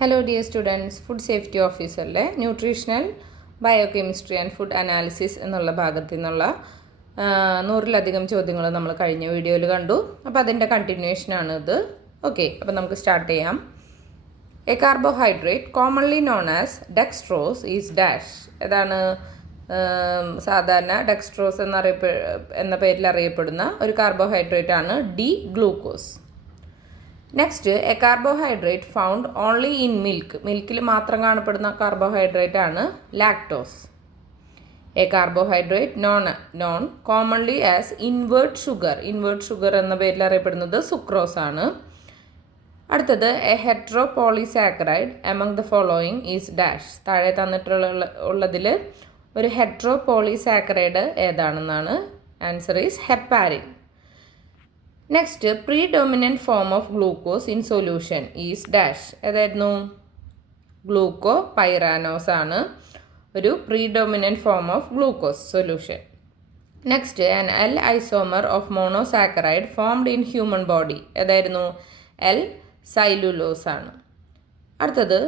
Hello dear students, food safety ഓഫീസറിലെ nutritional biochemistry and food analysis എന്നുള്ള ഭാഗത്തു നിന്നുള്ള 100-ലധികം ചോദ്യങ്ങൾ നമ്മൾ കഴിഞ്ഞ വീഡിയോയിൽ കണ്ടു. അപ്പോൾ അതിൻ്റെ കണ്ടിന്യൂഷനാണ് ഇത്. ഓക്കെ, അപ്പോൾ നമുക്ക് സ്റ്റാർട്ട് ചെയ്യാം. A carbohydrate commonly known as dextrose is dash. ഏതാണ് സാധാരണ ഡെക്സ്ട്രോസ് എന്ന പേരിൽ അറിയപ്പെടുന്ന ഒരു കാർബോഹൈഡ്രേറ്റ് ആണ് D glucose. Next, a carbohydrate found only in milk. മിൽക്കിൽ മാത്രം കാണപ്പെടുന്ന കാർബോഹൈഡ്രേറ്റ് ആണ് lactose. A carbohydrate known commonly as invert sugar. Invert sugar എന്ന പേരിൽ അറിയപ്പെടുന്നത് സുക്രോസ് ആണ്. അടുത്തത്, a heteropolysaccharide among the following is dash. താഴെ തന്നിട്ടുള്ളതിൽ ഒരു ഹെട്രോപോളിസാക്കറൈഡ് ഏതാണെന്നാണ്. Answer is heparin. Next, predominant form of glucose in solution is dash. ഏതായിരുന്നു? ഗ്ലൂക്കോ പൈറാനോസ് ആണ് ഒരു predominant form of glucose solution. Next, an L isomer of monosaccharide formed in human body. ഏതായിരുന്നു? L xylulose ആണ്. അടുത്തത്,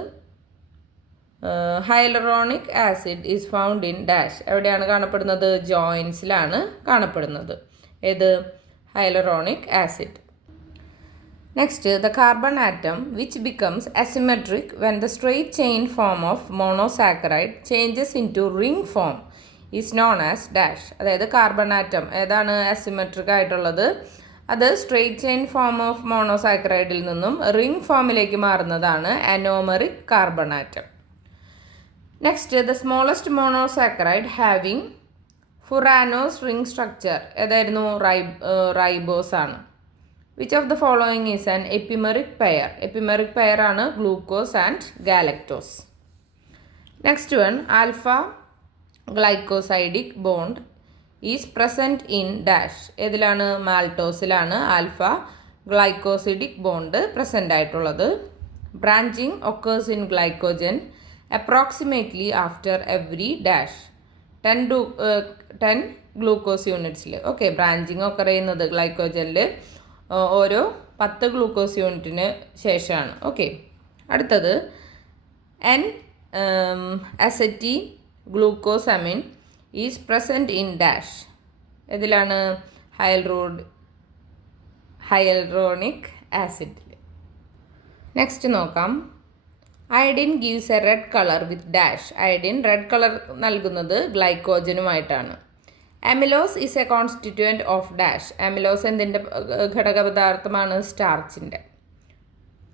hyaluronic acid is found in dash. എവിടെയാണ് കാണപ്പെടുന്നത്? ജോയിൻസിലാണ് കാണപ്പെടുന്നത്. ഏത്? hyaluronic acid. Next, the carbon atom which becomes asymmetric when the straight chain form of monosaccharide changes into ring form is known as dash. അതായത് carbon atom ഏതാണ് asymmetric ആയിട്ടുള്ളത്? അത് straight chain form of മോണോസാക്കറൈഡിൽ നിന്നും ring ഫോമിലേക്ക് മാറുന്നതാണ് anomeric carbon atom. Next, the smallest monosaccharide having furanose ring structure ഏതായിരുന്നു? Ribose ആണ്. Which of the following is an epimeric pair. Epimeric pair ആണ് glucose and galactose. Next one, alpha glycosidic bond is present in dash. ഏതിലാണ്? മാൾട്ടോസിലാണ് alpha glycosidic bond present ആയിട്ടുള്ളത്. Branching occurs in glycogen approximately after every dash. 10 glucose യൂണിറ്റ്സിൽ. Okay, branching ഒക്കെ അറിയുന്നത് ഗ്ലൈക്കോജനിൽ ഓരോ 10 glucose യൂണിറ്റിന് ശേഷമാണ്. Okay, അടുത്തത്, N acetyl glucosamine is present in dash. ഇതിലാണ് ഹയൽറോണിക് ആസിഡിൽ. നെക്സ്റ്റ് നോക്കാം. Iodine gives a red colour with dash. Iodine red colour നൽകുന്നത് ഗ്ലൈക്കോജനുമായിട്ടാണ്. Amylose is a constituent of dash. Amylose എന്തിൻ്റെ ഘടക പദാർത്ഥമാണ്? സ്റ്റാർച്ചിൻ്റെ.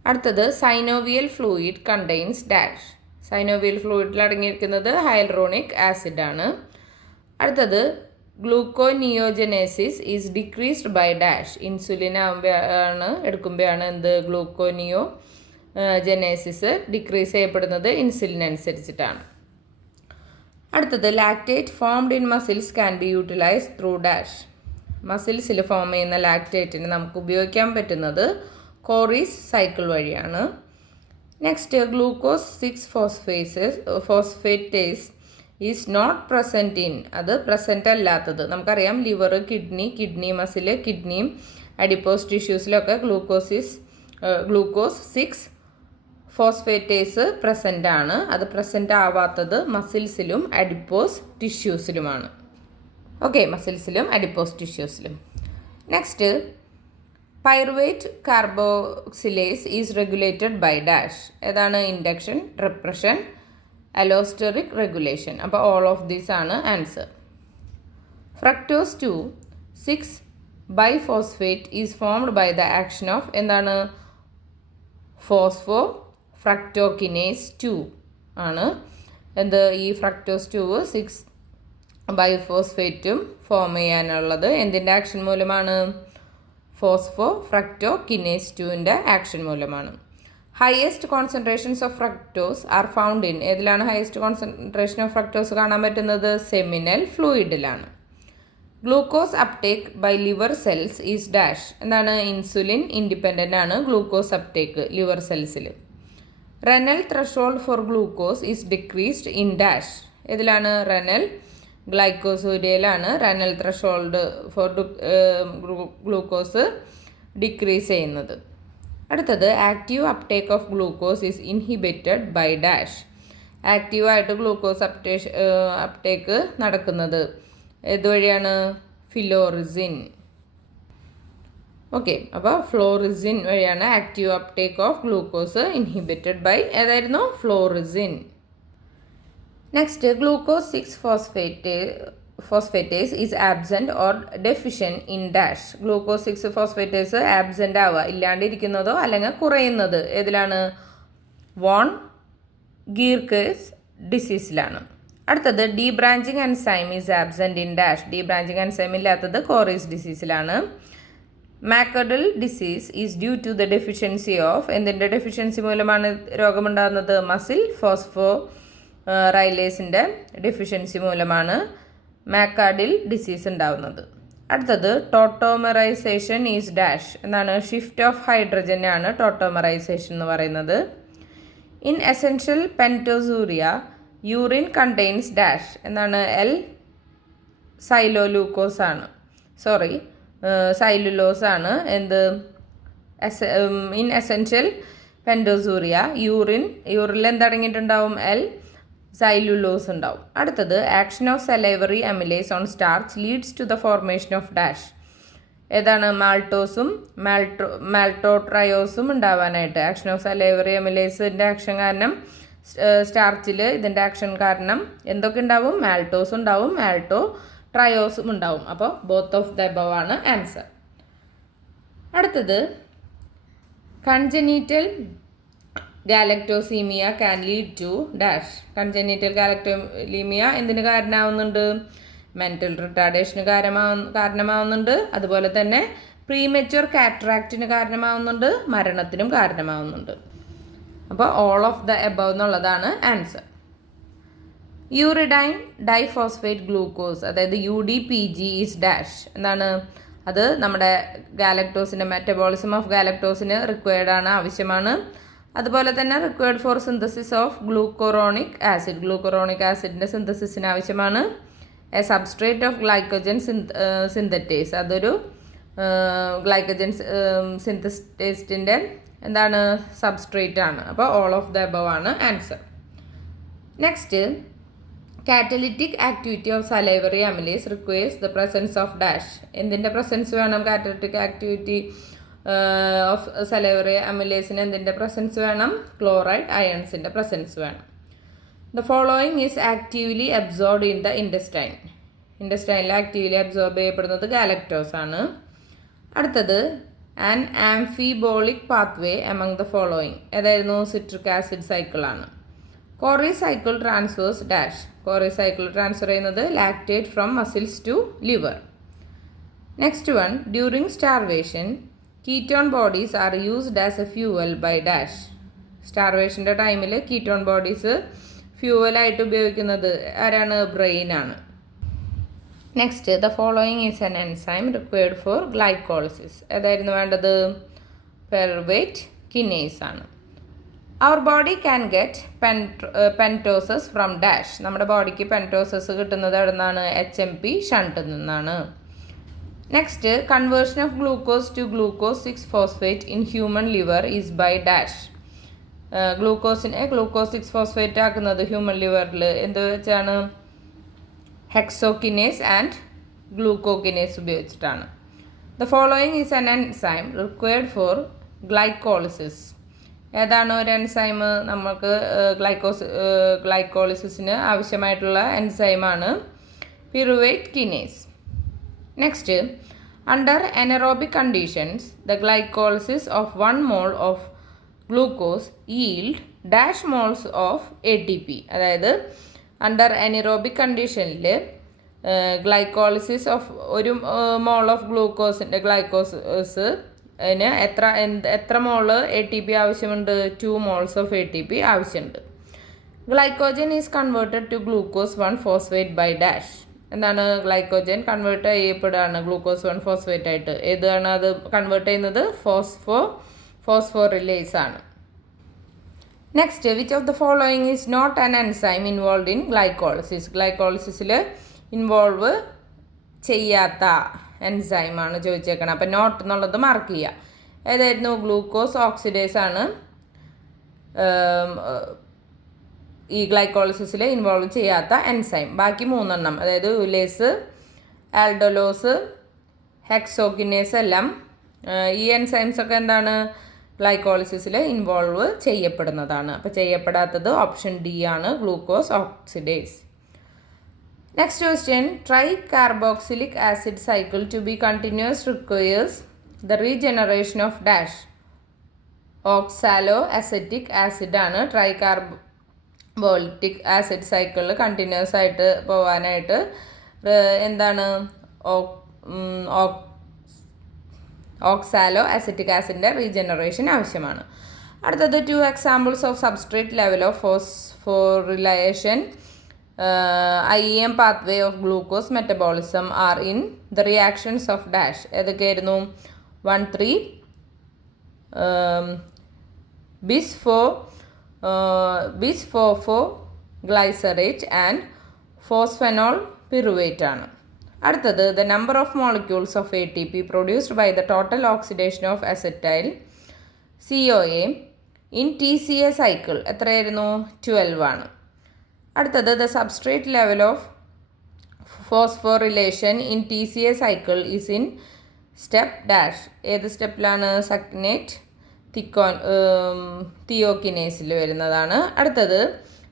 അടുത്തത്, synovial fluid contains dash. Synovial ഫ്ലൂയിഡിൽ അടങ്ങിയിരിക്കുന്നത് ഹൈലറോണിക് ആസിഡ് ആണ്. അടുത്തത്, gluconeogenesis is decreased by dash. Insulin എടുക്കുമ്പോഴാണ് എന്ത്? ഗ്ലൂക്കോനിയോ ജനേസിസ് ഡിക്രീസ് ചെയ്യപ്പെടുന്നത് ഇൻസുലിൻ അനുസരിച്ചിട്ടാണ്. അടുത്തത്, lactate formed in muscles can be utilized through dash. മസിൽസിൽ ഫോം ചെയ്യുന്ന ലാക്ടേറ്റിന് നമുക്ക് ഉപയോഗിക്കാൻ പറ്റുന്നത് കോറീസ് സൈക്കിൾ വഴിയാണ്. Next, glucose six phosphatase is not present in. അത് പ്രസൻറ്റ് അല്ലാത്തത് നമുക്കറിയാം. ലിവർ, കിഡ്നി മസിൽ, കിഡ്നിയും അഡിപ്പോസ് ടിഷ്യൂസിലൊക്കെ ഗ്ലൂക്കോസ് 6-ഫോസ്ഫേറ്റേസ് പ്രസൻ്റ് ആണ്. അത് പ്രസൻ്റ് ആവാത്തത് മസിൽസിലും അഡിപ്പോസ് ടിഷ്യൂസിലുമാണ്. ഓക്കെ, മസിൽസിലും അഡിപ്പോസ് ടിഷ്യൂസിലും. Next, pyruvate carboxylase is regulated by dash. ഏതാണ്? Induction, repression, allosteric regulation. അപ്പോൾ ഓൾ ഓഫ് ദീസ് ആണ് answer. Fructose two six biphosphate is formed by the action of എന്താണ്? ഫോസ്ഫോ ഫ്രക്ടോക്കിനേസ് 2 ആണ്. എന്ത്? ഈ ഫ്രക്ടോസ് 2 6-ബൈഫോസ്ഫേറ്റും ഫോം ചെയ്യാനുള്ളത് എന്തിൻ്റെ ആക്ഷൻ മൂലമാണ്? ഫോസ്ഫോ ഫ്രക്ടോക്കിനേസ് 2ൻ്റെ ആക്ഷൻ മൂലമാണ്. Highest concentrations of fructose are found in. ഏതിലാണ് ഹയസ്റ്റ് കോൺസെൻട്രേഷൻ ഓഫ് ഫ്രക്ടോസ് കാണാൻ പറ്റുന്നത്? സെമിനൽ ഫ്ലൂയിഡിലാണ്. Glucose uptake by liver cells is dash. എന്താണ്? ഇൻസുലിൻ ഇൻഡിപെൻഡൻ്റ് ആണ് ഗ്ലൂക്കോസ് അപ്ടേക്ക് ലിവർ സെൽസിൽ. Renal threshold for glucose is decreased in dash. ഇതിലാണ്? Renal ഗ്ലൈക്കോസൂരിയയിലാണ് renal threshold for glucose decrease ചെയ്യുന്നത്. അടുത്തത് active uptake of glucose is inhibited by dash. ആക്റ്റീവായിട്ട് glucose uptake നടക്കുന്നത് ഏതുവഴിയാണ്? Phlorizin. Okay, അപ്പോൾ phlorizin വഴിയാണ് active uptake of glucose inhibited by ഏതായിരുന്നു? Phlorizin. Next glucose six phosphatase is absent or deficient in dash. Glucose six phosphatase absent ആവുക, ഇല്ലാണ്ടിരിക്കുന്നതോ അല്ലെങ്കിൽ കുറയുന്നത് ഏതിലാണ്? വോൺ ഗീർക്കേസ് ഡിസീസിലാണ്. അടുത്തത് debranching enzyme is absent in dash. Debranching enzyme ഇല്ലാത്തത് Cori's ഡിസീസിലാണ്. McArdle disease is due to the deficiency of. എന്തിൻ്റെ ഡെഫിഷ്യൻസി മൂലമാണ് രോഗമുണ്ടാകുന്നത്? മസിൽ ഫോസ്ഫോ റൈലേസിൻ്റെ ഡെഫിഷ്യൻസി മൂലമാണ് മാക്കാഡിൽ ഡിസീസ് ഉണ്ടാകുന്നത്. അടുത്തത് ടോട്ടോമെറൈസേഷൻ ഈസ് ഡാഷ്. എന്താണ്? ഷിഫ്റ്റ് ഓഫ് ഹൈഡ്രജനാണ് ടോട്ടോമെറൈസേഷൻ എന്ന് പറയുന്നത്. In essential pentosuria urine contains dash. എന്താണ്? സൈലോലൂക്കോസ് ആണ്, സൈലുലോസ് ആണ്. എന്ത്? In essential പെൻറ്റോസൂറിയ യൂറിനിൽ എന്തടങ്ങിയിട്ടുണ്ടാവും? സൈലുലോസ് ഉണ്ടാവും. അടുത്തത് action of salivary amylase on starch leads to the formation of dash. ഏതാണ്? മാൾട്ടോസും മാൾട്ടോട്രയോസും ഉണ്ടാവാനായിട്ട് ആക്ഷൻ ഓഫ് സലൈവറി അമിലേസിൻ്റെ ആക്ഷൻ കാരണം സ്റ്റാർച്ചിൽ ഇതിൻ്റെ ആക്ഷൻ കാരണം എന്തൊക്കെ ഉണ്ടാവും? മാൾട്ടോസ് ഉണ്ടാവും, ട്രയോസും ഉണ്ടാവും. അപ്പോൾ ബോത്ത് ഓഫ് ദ എബവ് ആണ് ആൻസർ. അടുത്തത് congenital galactosemia can lead to dash. Congenital galactosemia എന്തിന് കാരണമാവുന്നുണ്ട്? മെൻ്റൽ റിട്ടാർഡേഷന് കാരണമാവുന്നുണ്ട്. അതുപോലെ തന്നെ പ്രീമെച്യൂർ കാറ്ററാക്റ്റിന് കാരണമാവുന്നുണ്ട്, മരണത്തിനും കാരണമാവുന്നുണ്ട്. അപ്പോൾ ഓൾ ഓഫ് ദ എബവ് എന്നുള്ളതാണ് ആൻസർ. യൂറിഡൈൻ ഡൈഫോസ്ഫേറ്റ് ഗ്ലൂക്കോസ് അതായത് UDPG ഈസ് ഡാഷ്. എന്താണ്? അത് നമ്മുടെ ഗാലക്ടോസിൻ്റെ മെറ്റബോളിസം ഓഫ് ഗാലക്ടോസിന് റിക്വയർഡ് ആണ്, ആവശ്യമാണ്. അതുപോലെ തന്നെ required for synthesis of glucuronic acid. Glucuronic ആസിഡിൻ്റെ സിന്തസിസിന് ആവശ്യമാണ്. A substrate of glycogen synthetase. അതൊരു ഗ്ലൈക്കോജൻ സിന്തസ്റ്റേസ്റ്റിൻ്റെ എന്താണ്? സബ്സ്ട്രേറ്റ് ആണ്. അപ്പോൾ ഓൾ ഓഫ് ദ എബവ് ആണ് answer. Next catalytic activity of salivary amylase requires the presence of dash. എന്തിൻ്റെ പ്രസൻസ് വേണം? കാറ്റലിറ്റിക് ആക്ടിവിറ്റി ഓഫ് സലൈവറി അമിലേസിന് എന്തിൻ്റെ പ്രസൻസ് വേണം? ക്ലോറൈഡ് അയൺസിൻ്റെ പ്രസൻസ് വേണം. The following is actively absorbed in the intestine. ഇൻഡസ്റ്റൈനിൽ actively absorb ചെയ്യപ്പെടുന്നത് ഗാലക്ടോസ് ആണ്. അടുത്തത് an amphibolic pathway among the following. ഏതായിരുന്നു? സിട്രിക് ആസിഡ് സൈക്കിളാണ്. Cori cycle transfers dash. Cori cycle transfer ചെയ്യുന്നത് lactate from muscles to liver. Next one during starvation ketone bodies are used as a fuel by dash. സ്റ്റാർവേഷൻ്റെ ടൈമിൽ ketone bodies ഫ്യൂവലായിട്ട് ഉപയോഗിക്കുന്നത് ആരാണ്? ബ്രെയിനാണ്. Next the following is an enzyme required for glycolysis. ഏതായിരുന്നു വേണ്ടത്? Pyruvate kinase ആണ്. Our body can get pentoses from dash. നമ്മുടെ ബോഡിക്ക് പെൻറ്റോസസ് കിട്ടുന്നത് എവിടെ നിന്നാണ്? HMP ഷണ്ടിൽ നിന്നാണ്. Next conversion of glucose to glucose six phosphate in human liver is by dash. ഗ്ലൂക്കോസിനെ ഗ്ലൂക്കോസ് 6-ഫോസ്ഫേറ്റ് ആക്കുന്നത് ഹ്യൂമൻ ലിവറിൽ എന്ത് വെച്ചാണ്? ഹെക്സോകിനേസ് ആൻഡ് ഗ്ലൂക്കോകിനേസ് ഉപയോഗിച്ചിട്ടാണ്. The following is an enzyme required for glycolysis. ഏതാണ് ഒരു എൻസൈം? നമുക്ക് ഗ്ലൈക്കോളിസിസിന് ആവശ്യമായിട്ടുള്ള എൻസൈമാണ് pyruvate kinase. Next under anaerobic conditions the glycolysis of 1 mole of glucose yield dash moles of ATP. അതായത് അണ്ടർ എനറോബിക് കണ്ടീഷനിൽ glycolysis of 1 mole of ഗ്ലൂക്കോസിൻ്റെ ഗ്ലൈക്കോസിന് എത്ര മോള് ATP ആവശ്യമുണ്ട്? 2 moles ഓഫ് ATP ആവശ്യമുണ്ട്. Glycogen is converted to glucose one phosphate by dash. എന്താണ്? Glycogen convert ചെയ്യപ്പെടുകയാണ് glucose one phosphate ആയിട്ട്. ഏതാണ് അത് കൺവേർട്ട് ചെയ്യുന്നത്? ഫോസ്ഫോറിലേസ് ആണ്. Next which of the following is not an enzyme involve in glycolysis. ഗ്ലൈക്കോളിസിസിൽ ഇൻവോൾവ് ചെയ്യാത്ത എൻസൈമാണ് ചോദിച്ചേക്കണം. അപ്പം നോട്ട് എന്നുള്ളത് മാർക്ക് ചെയ്യുക. ഏതായിരുന്നു? ഗ്ലൂക്കോസ് ഓക്സിഡേസ് ആണ് ഈ ഗ്ലൈക്കോളിസിസിൽ ഇൻവോൾവ് ചെയ്യാത്ത എൻസൈം. ബാക്കി 3 അതായത് യുലേസ്, ആൽഡോലോസ്, ഹെക്സോക്കിനേസ് എല്ലാം ഈ എൻസൈംസ് ഒക്കെ എന്താണ്? ഗ്ലൈക്കോളിസിസിൽ ഇൻവോൾവ് ചെയ്യപ്പെടുന്നതാണ്. അപ്പോൾ ചെയ്യപ്പെടാത്തത് ഓപ്ഷൻ ഡി ആണ്, glucose oxidase. Next question, tri carboxylic acid cycle to be continuous requires the regeneration of dash. Oxalo acetic acid ആണ് ട്രൈ കാർബോളിക് ആസിഡ് സൈക്കിളിൽ കണ്ടിന്യൂസ് ആയിട്ട് പോകാനായിട്ട് എന്താണ്? ഓക്സാലോ അസറ്റിക് ആസിഡിൻ്റെ റീജനറേഷൻ ആവശ്യമാണ്. അടുത്തത് 2 examples of substrate level of phosphorylation IEM pathway of glucose metabolism are in the reactions of dash. ഏതൊക്കെയായിരുന്നു? 1, 3 bisphospho glycerate and phosphoenol pyruvate ആണ്. അടുത്തത് the number of molecules of ATP produced by the total oxidation of acetyl CoA in TCA cycle എത്രയായിരുന്നു? 12 ആണ്. അടുത്തത് the substrate level of phosphorylation in TCA cycle is in step dash. ഏത് സ്റ്റെപ്പിലാണ്? സക്നേറ്റ് തിയോക്കിനേസിൽ വരുന്നതാണ്. അടുത്തത്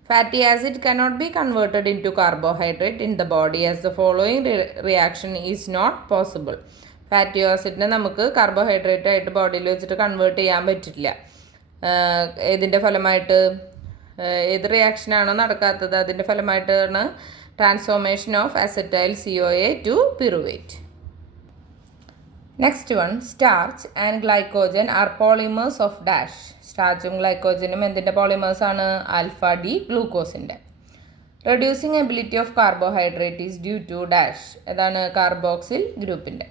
fatty acid cannot be converted into carbohydrate in the body as the following reaction is not possible. Fatty ആസിഡിനെ നമുക്ക് carbohydrate ആയിട്ട് ബോഡിയിൽ വെച്ചിട്ട് convert ചെയ്യാൻ പറ്റില്ല. ഇതിൻ്റെ ഫലമായിട്ട് ഏത് റിയാക്ഷനാണോ നടക്കാത്തത് അതിൻ്റെ ഫലമായിട്ടാണ് transformation of acetyl CoA to pyruvate. Next one, starch and glycogen are polymers of dash. സ്റ്റാർച്ചും ഗ്ലൈക്കോജനും എന്തിൻ്റെ പോളിമേഴ്സാണ്? ആൽഫ ഡി ഗ്ലൂക്കോസിൻ്റെ. Reducing ability of carbohydrate is due to dash. ഏതാണ്? കാർബോക്സിൽ ഗ്രൂപ്പിൻ്റെ.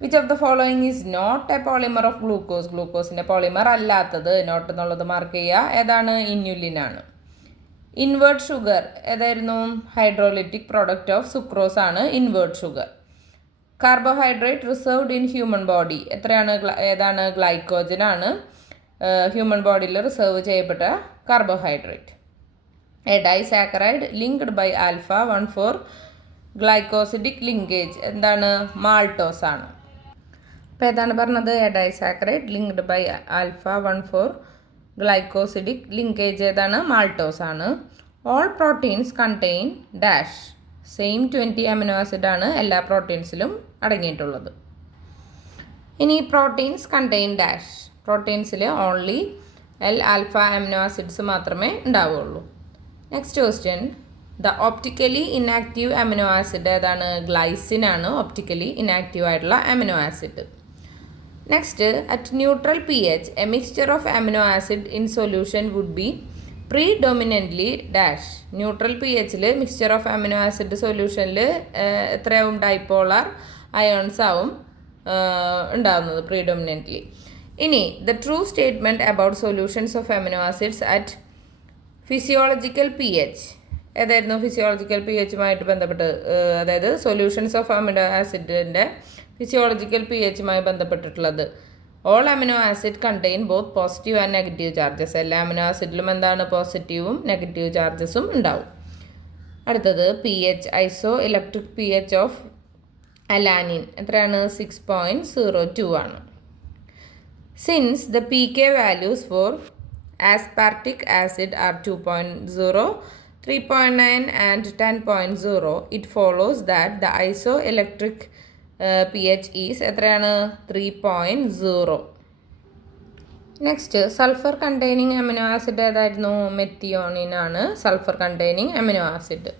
Which of the following is not a polymer of glucose. ഗ്ലൂക്കോസിൻ്റെ polymer അല്ലാത്തത് not എന്നുള്ളത് മാർക്ക് ചെയ്യുക. ഏതാണ്? ഇൻയുലിനാണ്. ഇൻവേർട്ട് ഷുഗർ ഏതായിരുന്നു? ഹൈഡ്രോലിറ്റിക് പ്രോഡക്റ്റ് ഓഫ് സുക്രോസ് ആണ് invert sugar. Carbohydrate reserved in human body എത്രയാണ്? ഏതാണ്? ഗ്ലൈക്കോജൻ ആണ് ഹ്യൂമൻ ബോഡിയിൽ റിസർവ് ചെയ്യപ്പെട്ട carbohydrate. A disaccharide linked by alpha 1,4 glycosidic linkage എന്താണ്? മാൾട്ടോസ് ആണ്. അപ്പോൾ ഏതാണ് പറഞ്ഞത്? A disaccharide linked by alpha 1,4 glycosidic linkage ഏതാണ്? മാൾട്ടോസ് ആണ്. All proteins contain dash. Same 20 amino acid ആണ് എല്ലാ പ്രോട്ടീൻസിലും അടങ്ങിയിട്ടുള്ളത്. ഇനി പ്രോട്ടീൻസ് കണ്ടെയ്ൻ ഡാഷ്. പ്രോട്ടീൻസിൽ only L alpha amino acids മാത്രമേ ഉണ്ടാവുകയുള്ളൂ. Next question, the optically inactive amino acid ഏതാണ്? ഗ്ലൈസിൻ ആണ് ഒപ്റ്റിക്കലി ഇനാക്റ്റീവ് ആയിട്ടുള്ള amino acid. Next, at neutral pH a mixture of amino acid in solution would be predominantly dash. Neutral pHൽ mixture of amino acid സൊല്യൂഷനിൽ എത്രയാവും? Dipolar ions ആവും ഉണ്ടാവുന്നത് predominantly. ഇനി the true statement about solutions of amino acids at physiological pH ഏതായിരുന്നു? Physiological pHുമായിട്ട് ബന്ധപ്പെട്ട് അതായത് സൊല്യൂഷൻസ് ഓഫ് അമിനോ ആസിഡിൻ്റെ ഫിസിയോളജിക്കൽ pHുമായി ബന്ധപ്പെട്ടിട്ടുള്ളത്. All amino acid contain both positive and negative charges. എല്ലാ അമിനോ ആസിഡിലും എന്താണ്? പോസിറ്റീവും നെഗറ്റീവ് ചാർജസും ഉണ്ടാവും. അടുത്തത് iso electric pH of alanine എത്രയാണ്? 6.02 ആണ്. Since the pK values for aspartic acid are 2.0, 3.9 and 10.0, it follows that the isoelectric pH is എത്രയാണ്? 3.0. Next, sulphur containing amino acid ഏതായിരുന്നു? മെത്തിയോണിൻ ആണ് sulphur containing amino acid.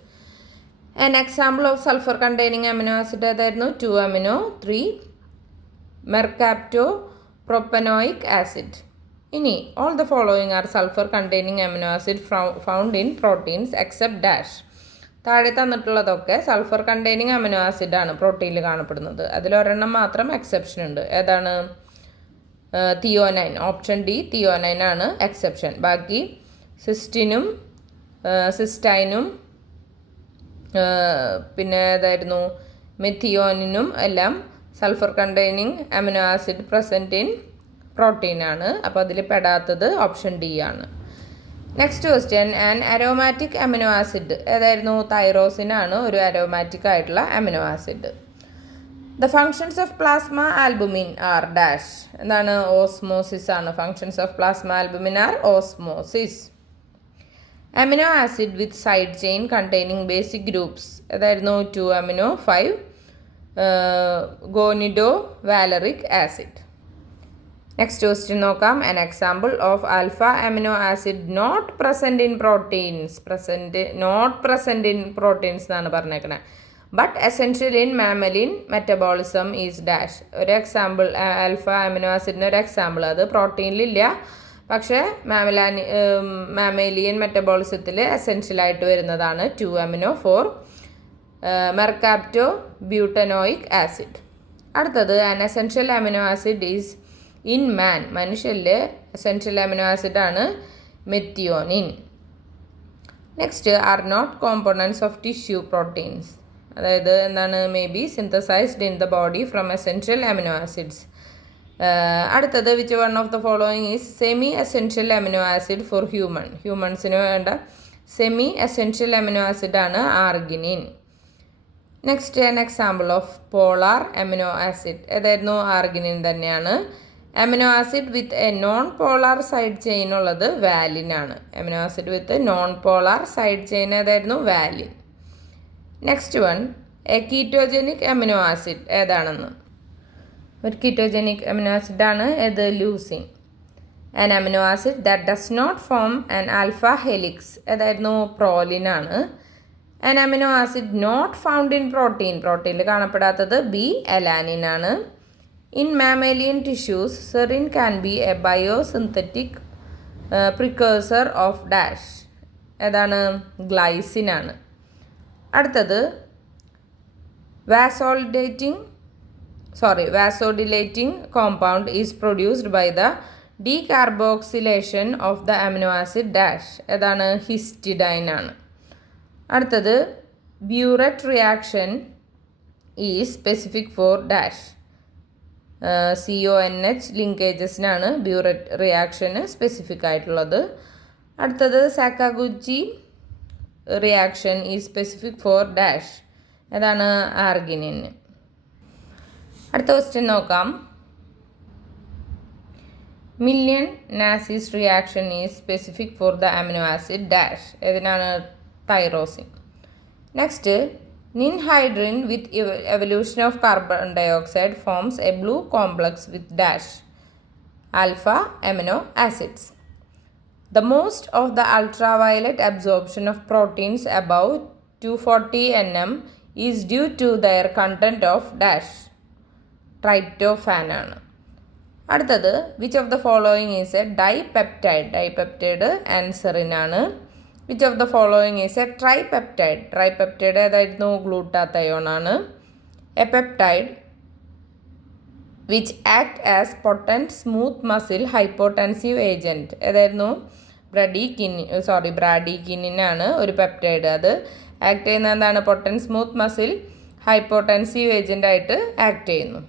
An example of sulphur containing amino acid ഏതായിരുന്നു? 2-amino 3 mercapto propanoic acid. ഇനി all the following are sulphur containing amino acid found in proteins except dash. താഴെ തന്നിട്ടുള്ളതൊക്കെ sulphur containing amino ആസിഡാണ് പ്രോട്ടീനിൽ കാണപ്പെടുന്നത്. അതിലൊരെണ്ണം മാത്രം exception ഉണ്ട്. ഏതാണ്? തിയോനൈൻ. ഓപ്ഷൻ ഡി തിയോനൈൻ ആണ് എക്സെപ്ഷൻ. ബാക്കി സിസ്റ്റൈനും പിന്നെ ഏതായിരുന്നു? മെത്തിയോണിനും എല്ലാം sulphur containing amino acid present in പ്രോട്ടീനാണ്. അപ്പോൾ അതിൽ പെടാത്തത് ഓപ്ഷൻ ഡി ആണ്. Next question, an aromatic amino acid ഏതായിരുന്നു? തൈറോസിനാണ് ഒരു അരോമാറ്റിക് ആയിട്ടുള്ള amino acid. The functions of plasma albumin are dash. എന്താണ്? ഓസ്മോസിസ് ആണ്. Functions of plasma albumin are osmosis. Amino acid with side chain containing basic groups ഏതായിരുന്നു? 2-amino 5 guanido valeric acid. Next question നോക്കാം. An example of alpha amino acid not present in proteins. Not present in proteins എന്നാണ് പറഞ്ഞേക്കണേ. But essential in mammalian metabolism is dash. ഒരു example alpha amino ആസിഡിന് ഒരു example, അത് പ്രോട്ടീനിലില്ല, പക്ഷേ മാമേലിയൻ മെറ്റബോളിസത്തിൽ എസെൻഷ്യലായിട്ട് വരുന്നതാണ് 2-amino 4 mercapto butanoic acid. അടുത്തത്, an essential amino acid is in man. മനുഷ്യരിൽ എസെൻഷ്യൽ അമിനോ ആസിഡാണ് methionine. Next, are not components of tissue proteins. അതായത് എന്താണ്? May be synthesized in the body from essential amino acids. അടുത്തത്, which one of the following is semi essential amino acid for ഹ്യൂമൻസിന് വേണ്ട semi essential amino ആസിഡാണ് arginine. Next, an example of polar amino acid ഏതായിരുന്നു? Arginine തന്നെയാണ്. Amino acid with a non polar side chain ഉള്ളത് valine ആണ്. Amino acid with non polar side chain ഏതായിരുന്നു? Valine. Next one, a ketogenic amino acid ഏതാണെന്ന്? ഒരു ketogenic amino ആസിഡാണ് ഏത്? Leucine. An amino acid that does not form an alpha helix ഏതായിരുന്നു? Proline ആണ്. An amino acid not found in പ്രോട്ടീനിൽ കാണപ്പെടാത്തത് B alanine ആണ്. In mammalian tissues serine can be a biosynthetic precursor of dash ഏതാണ്? Glycine ആണ്. അടുത്തത്, vasodilating compound is produced by the decarboxylation of the amino acid dash ഏതാണ്? Histidine ആണ്. അടുത്തത്, biuret reaction is specific for dash. CONH ലിങ്കേജസിനാണ് biuret റിയാക്ഷന് specific ആയിട്ടുള്ളത്. അടുത്തത്, Sakaguchi reaction is specific for dash ഏതാണ്? ആർഗിനിൻ. അടുത്ത ക്വസ്റ്റ്യൻ നോക്കാം. മില്യൺ നാസിസ് reaction is specific for the amino acid dash ഏതിനാണ്? Tyrosine. Next, ninhydrin with evolution of carbon dioxide forms a blue complex with dash alpha amino acids. The most of the ultraviolet absorption of proteins above 240 nm is due to their content of dash tryptophan ആണ്. അടുത്തത്, which of the following is a dipeptide anserine ആണ്. Which of the following is a tripeptide ഏതായിരുന്നു? Glutathione ആണ്. A peptide which act as potent smooth muscle hypotensive agent ഏതായിരുന്നു? Bradykinin ആണ് ഒരു peptide. അത് act ചെയ്യുന്ന എന്താണ്? പൊട്ടൻറ്റ് സ്മൂത്ത് മസിൽ ഹൈപ്പോടെൻസീവ് ഏജൻ്റായിട്ട് ആക്ട് ചെയ്യുന്നു.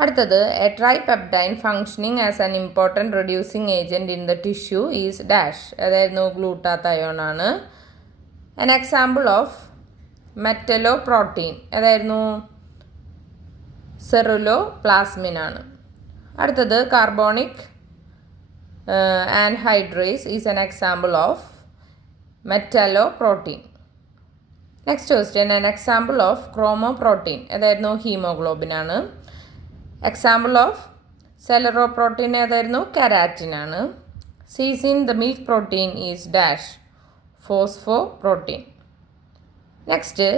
അടുത്തത്, a tripeptide functioning as an important reducing agent in the tissue is dash ഏതായിരുന്നു? ഗ്ലൂട്ടാത്തയോൺ ആണ്. An example of metallo protein ഏതായിരുന്നു? സെറുലോ പ്ലാസ്മിൻ ആണ്. അടുത്തത്, carbonic anhydrase is an example of metallo protein. Next question, an example of chromoprotein ഏതായിരുന്നു? Haemoglobin ആണ്. Example of sclero protein ഏതായിരുന്നു? Keratin ആണ്. Casein the milk protein is dash phospho protein. Next,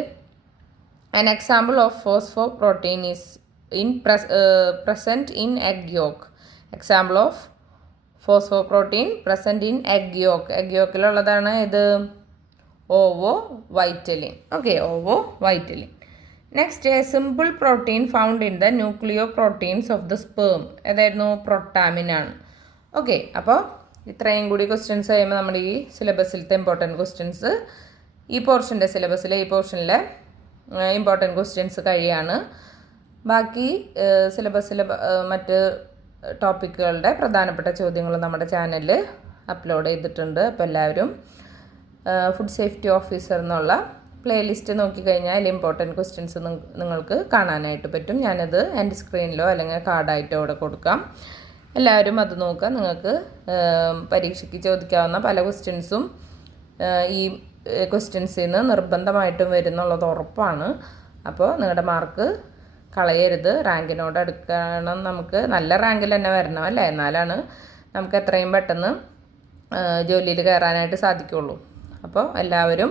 an example of phosphoprotein is present in egg yolk. Example of phosphoprotein present in egg yolk. Egg yolkിലുള്ളതാണ് ഇത്? Ovovitellin. Okay, ovovitellin. Next, a simple protein found in the nucleoproteins of the sperm ഏതായിരുന്നു? Protamine ആണ്. Okay, അപ്പോൾ ഇത്രയും കൂടി questions കഴിയുമ്പോൾ നമ്മുടെ ഈ സിലബസിലത്തെ ഇമ്പോർട്ടൻറ്റ് ക്വസ്റ്റ്യൻസ് ഈ പോർഷനിലെ ഇമ്പോർട്ടൻറ്റ് ക്വസ്റ്റ്യൻസ് കഴിയാണ്. ബാക്കി സിലബസിലെ മറ്റ് ടോപ്പിക്കുകളുടെ പ്രധാനപ്പെട്ട ചോദ്യങ്ങൾ നമ്മുടെ ചാനലിൽ അപ്ലോഡ് ചെയ്തിട്ടുണ്ട്. അപ്പോൾ എല്ലാവരും ഫുഡ് സേഫ്റ്റി ഓഫീസർ എന്നുള്ള പ്ലേലിസ്റ്റ് നോക്കിക്കഴിഞ്ഞാൽ ഇമ്പോർട്ടൻറ്റ് ക്വസ്റ്റ്യൻസ് നിങ്ങൾക്ക് കാണാനായിട്ട് പറ്റും. ഞാനത് എൻ്റെ സ്ക്രീനിലോ അല്ലെങ്കിൽ കാർഡായിട്ടോ ഇവിടെ കൊടുക്കാം. എല്ലാവരും അത് നോക്കുക. നിങ്ങൾക്ക് പരീക്ഷയ്ക്ക് ചോദിക്കാവുന്ന പല ക്വസ്റ്റ്യൻസും ഈ ക്വസ്റ്റ്യൻസിൽ നിന്ന് നിർബന്ധമായിട്ടും വരുന്നുള്ളത് ഉറപ്പാണ്. അപ്പോൾ നിങ്ങളുടെ മാർക്ക് കളയരുത്. റാങ്കിനോട് അടുക്കണം. നമുക്ക് നല്ല റാങ്കിൽ തന്നെ വരണം അല്ലേ, എന്നാലാണ് നമുക്ക് എത്രയും പെട്ടെന്ന് ജോലിയിൽ കയറാനായിട്ട് സാധിക്കുള്ളൂ. അപ്പോൾ എല്ലാവരും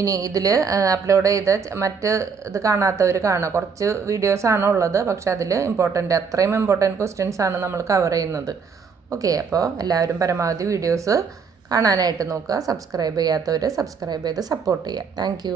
ഇനി ഇതിൽ അപ്ലോഡ് ചെയ്ത മറ്റ് ഇത് കാണാത്തവർ കാണുക. കുറച്ച് വീഡിയോസാണ് ഉള്ളത്, പക്ഷെ അതിൽ അത്രയും ഇമ്പോർട്ടൻറ്റ് ക്വസ്റ്റ്യൻസാണ് നമ്മൾ കവർ ചെയ്യുന്നത്. ഓക്കെ, അപ്പോൾ എല്ലാവരും പരമാവധി വീഡിയോസ് കാണാനായിട്ട് നോക്കുക. സബ്സ്ക്രൈബ് ചെയ്യാത്തവർ സബ്സ്ക്രൈബ് ചെയ്ത് സപ്പോർട്ട് ചെയ്യുക. താങ്ക്